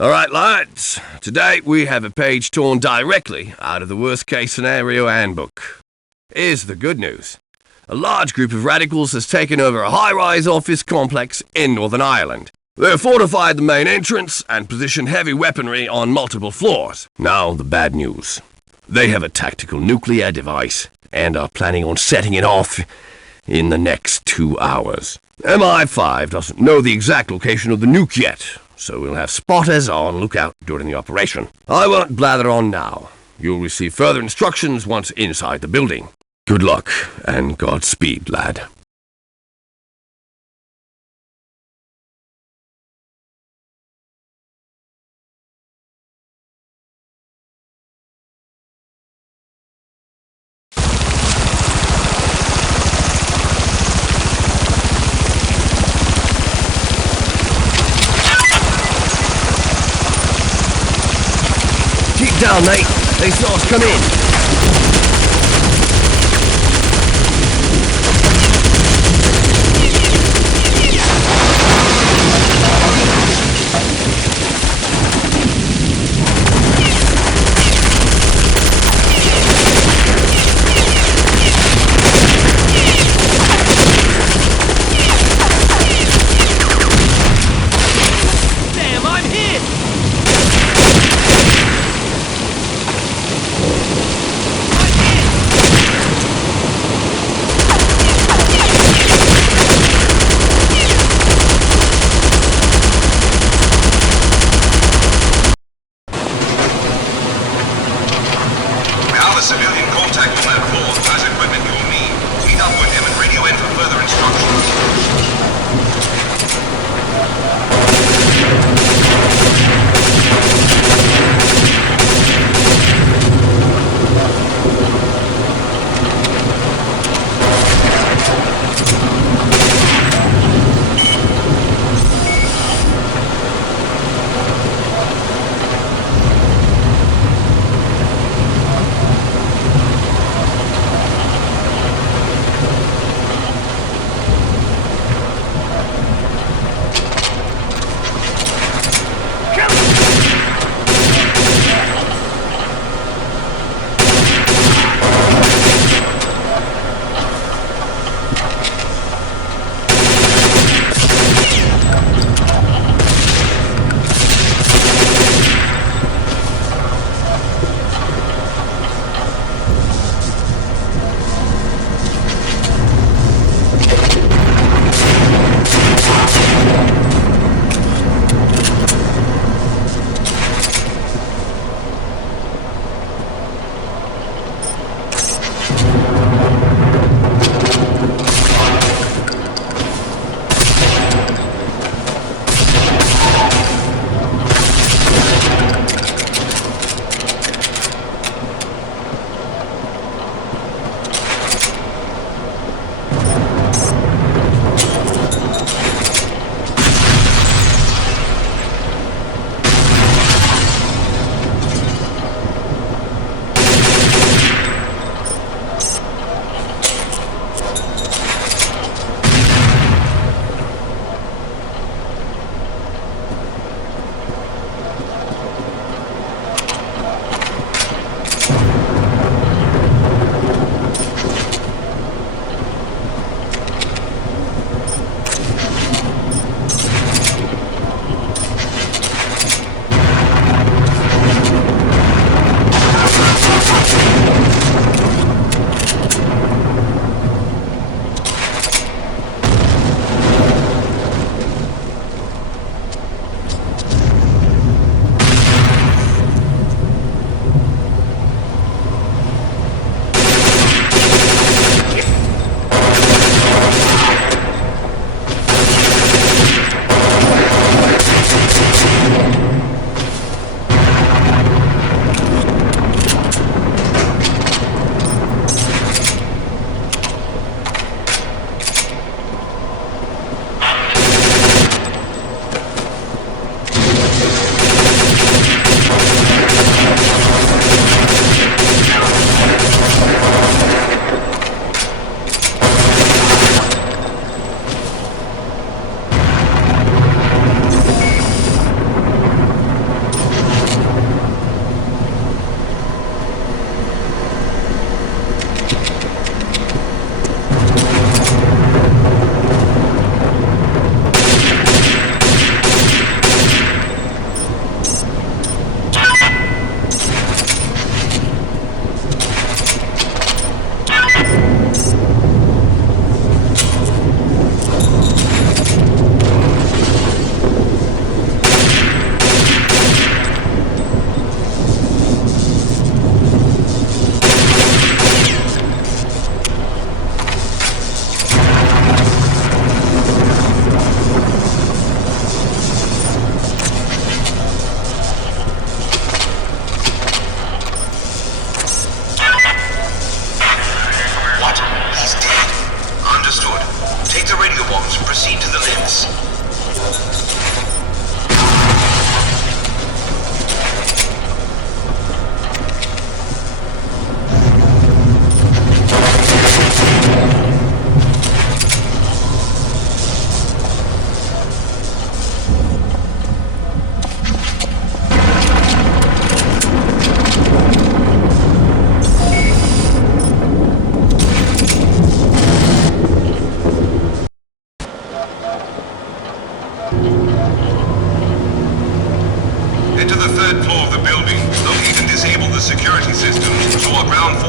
Alright, lads. Today we have a page torn directly out of the worst-case scenario handbook. Here's the good news. A large group of radicals has taken over a high-rise office complex in Northern Ireland. They've fortified the main entrance and positioned heavy weaponry on multiple floors. Now, the bad news. They have a tactical nuclear device and are planning on setting it off in the next 2 hours. MI5 doesn't know the exact location of the nuke yet, so we'll have spotters on lookout during the operation. I won't blather on now. You'll receive further instructions once inside the building. Good luck, and Godspeed, lad. Keep down, mate. They saw us come in. Damn, I'm hit! Civilian contact on that floor has equipment you'll need. Meet up with him and radio in for further instructions.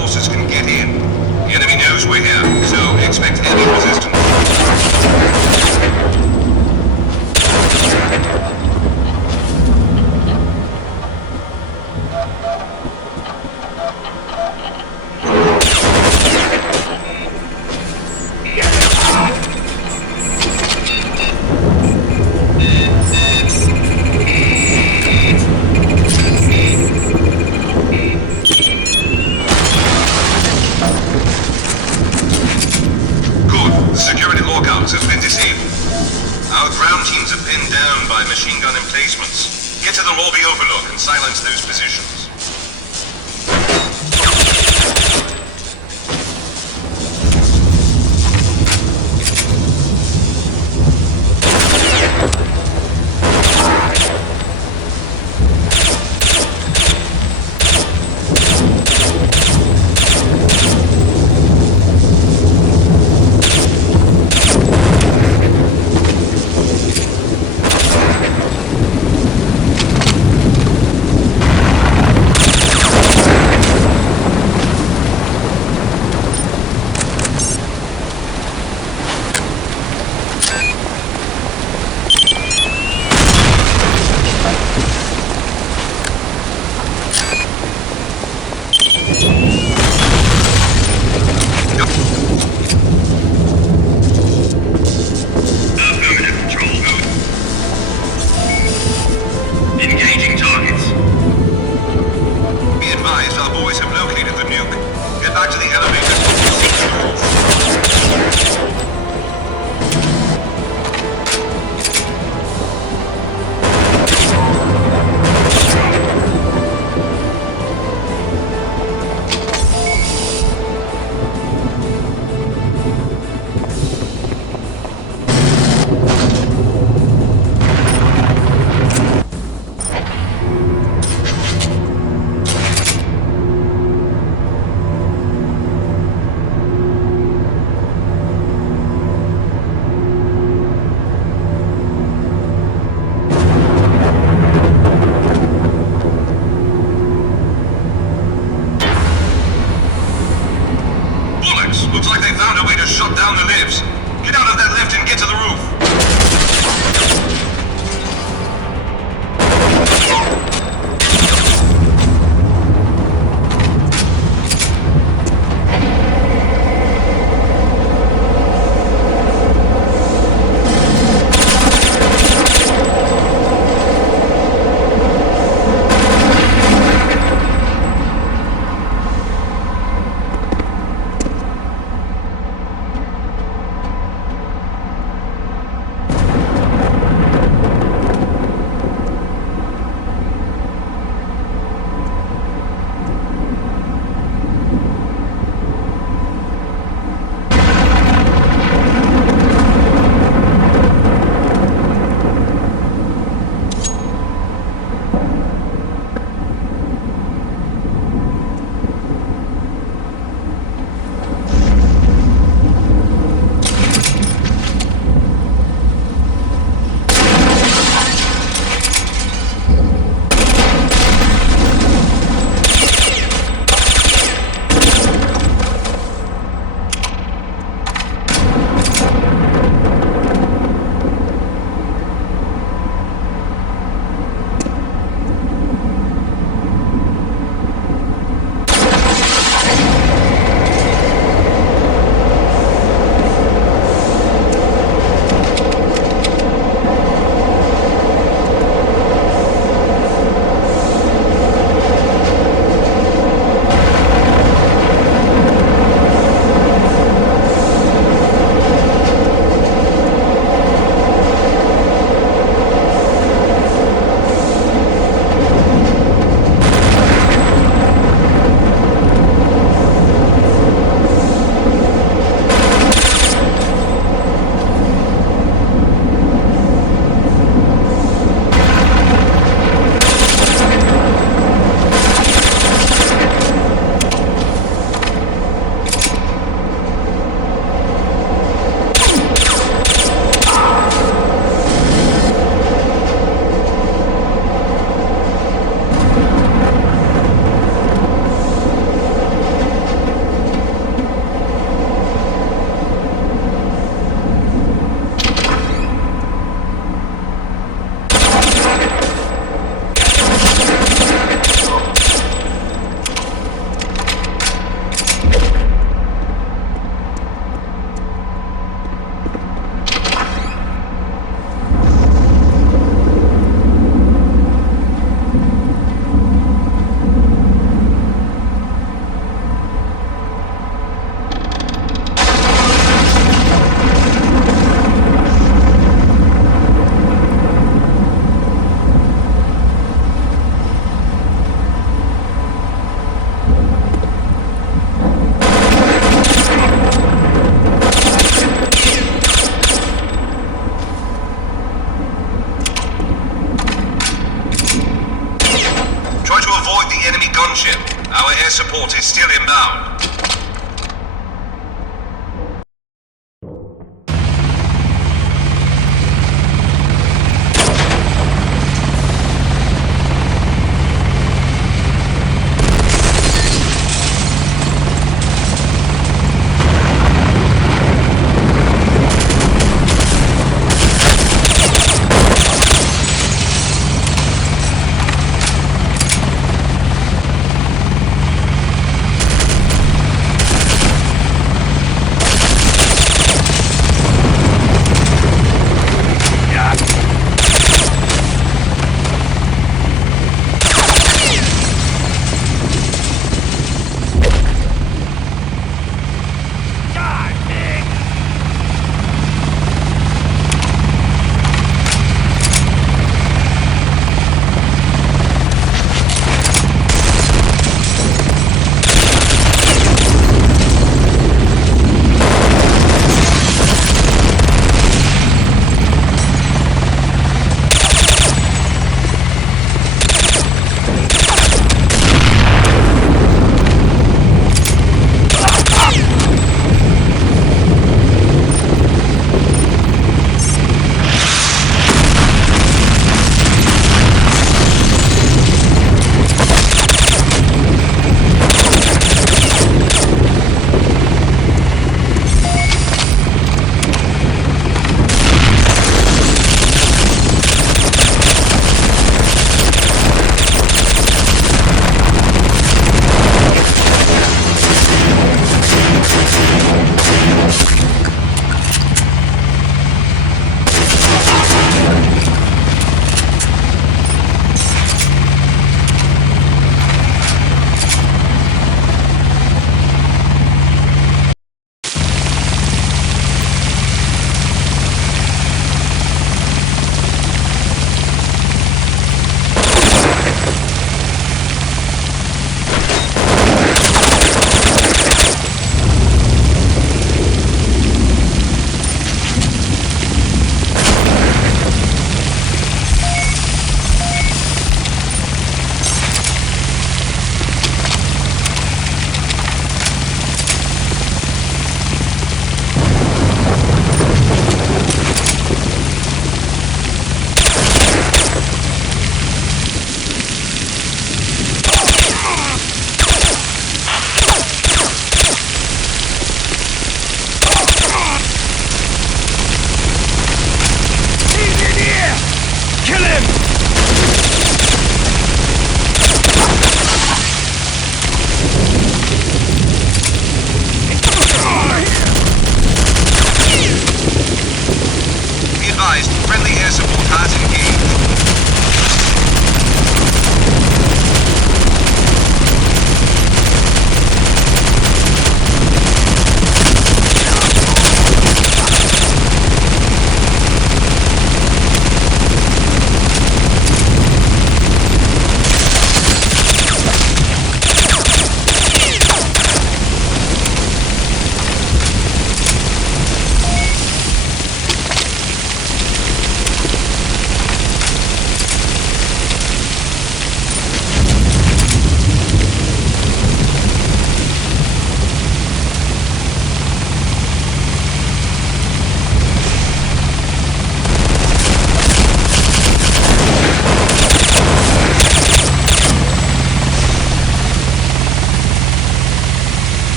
forces can get in. The enemy knows we're here, so expect heavy resistance. Security lockouts has been disabled. Our ground teams are pinned down by machine gun emplacements. Get to the lobby overlook and silence those positions. the enemy gunship. Our air support is still inbound.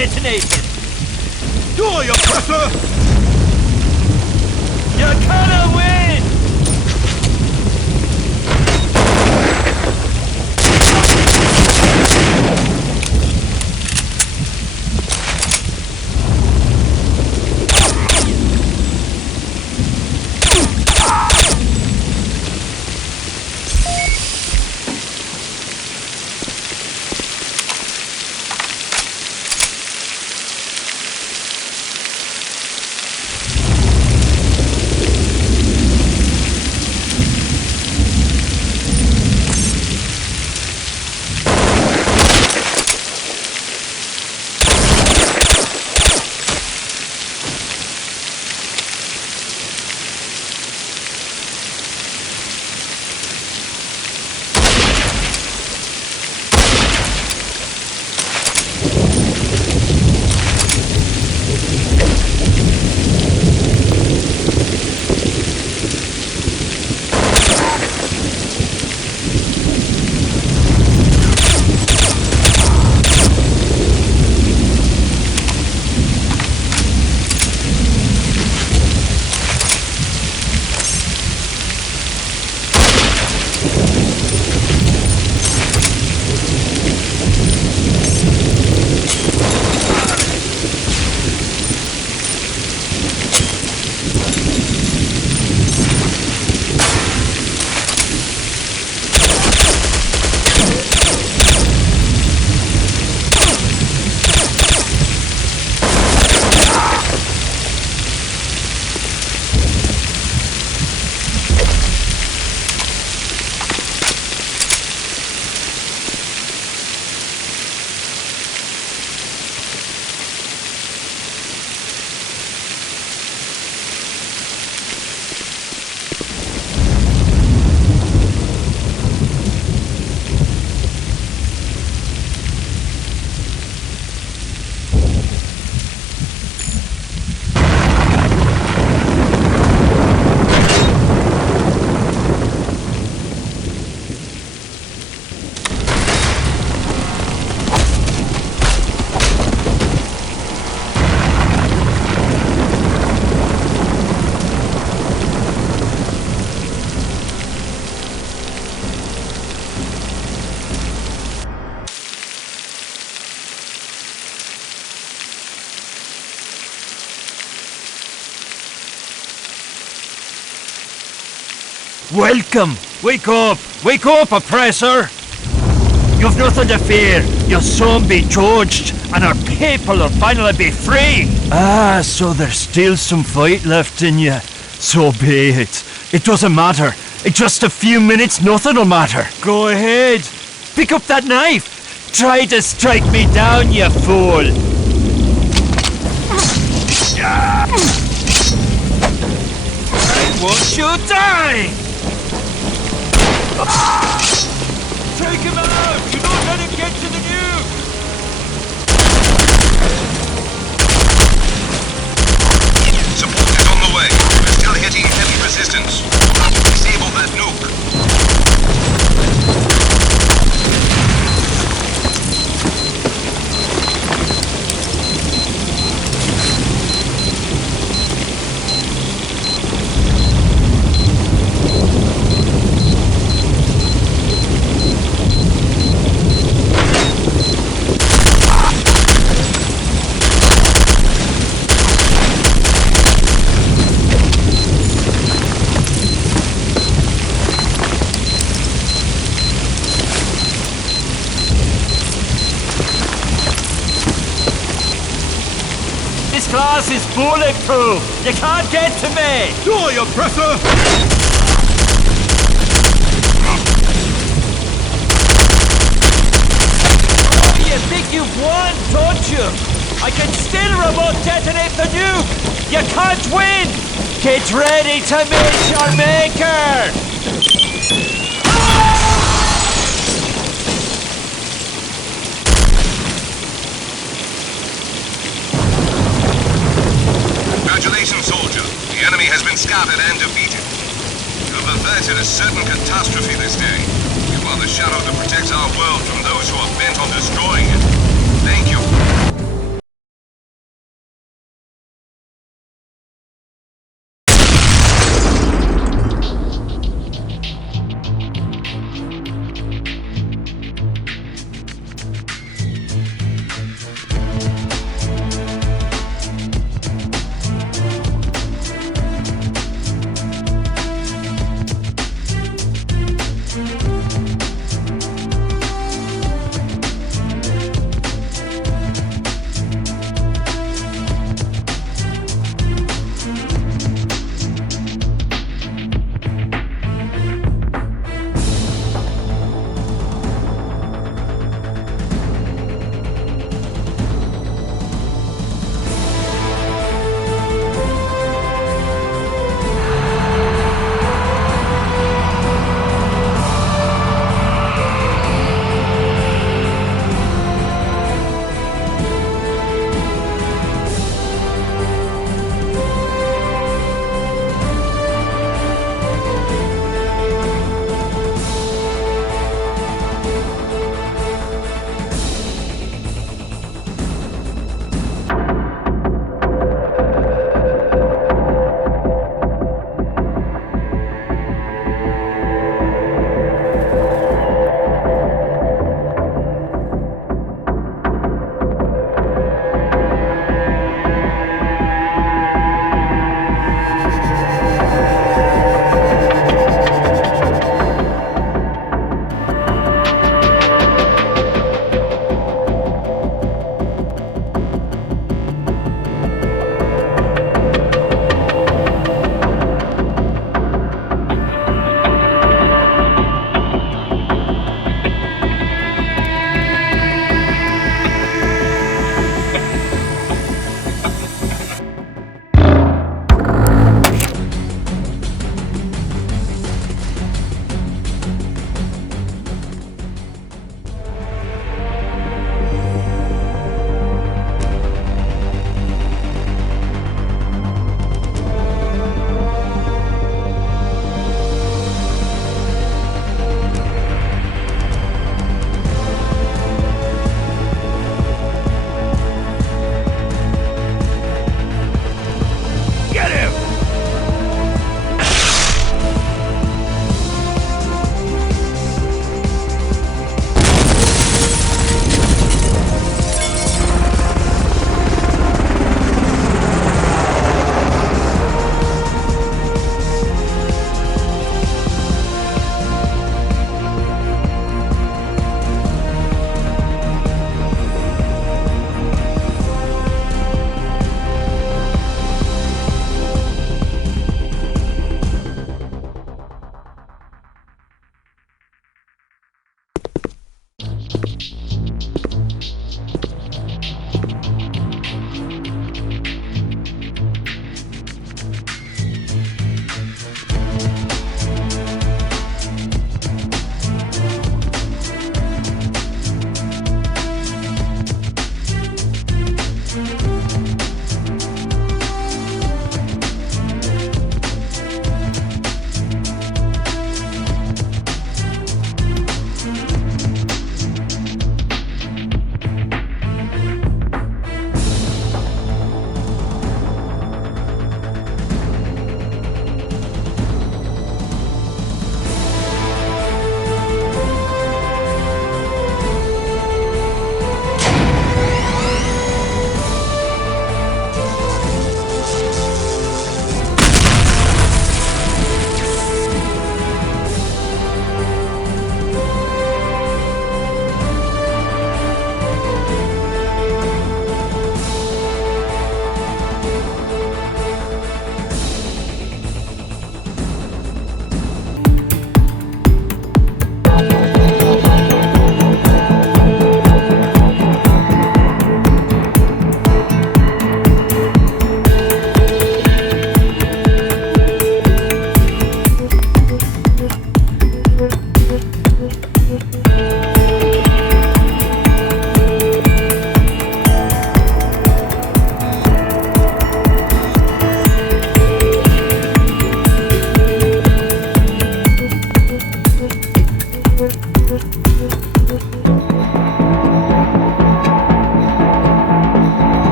detonator. Do you, Presser? You cannot win! Welcome! Wake up! Wake up, oppressor! You've nothing to fear. You'll soon be judged, and our people will finally be free! Ah, so there's still some fight left in you. So be it. It doesn't matter. In just a few minutes, nothing'll matter. Go ahead. Pick up that knife. Try to strike me down, you fool! I want you to die! Take him out! You don't let him get to the nuke! Support is on the way. We're still hitting heavy resistance. Disable that nuke. This glass is bulletproof! You can't get to me! Do you, Presser? Oh, you think you've won, don't you? I can still remote detonate the nuke! You can't win! Get ready to meet your maker! Congratulations, soldier. The enemy has been scouted and defeated. You have averted a certain catastrophe this day. You are the shadow that protects our world from those who are bent on destroying it. Thank you.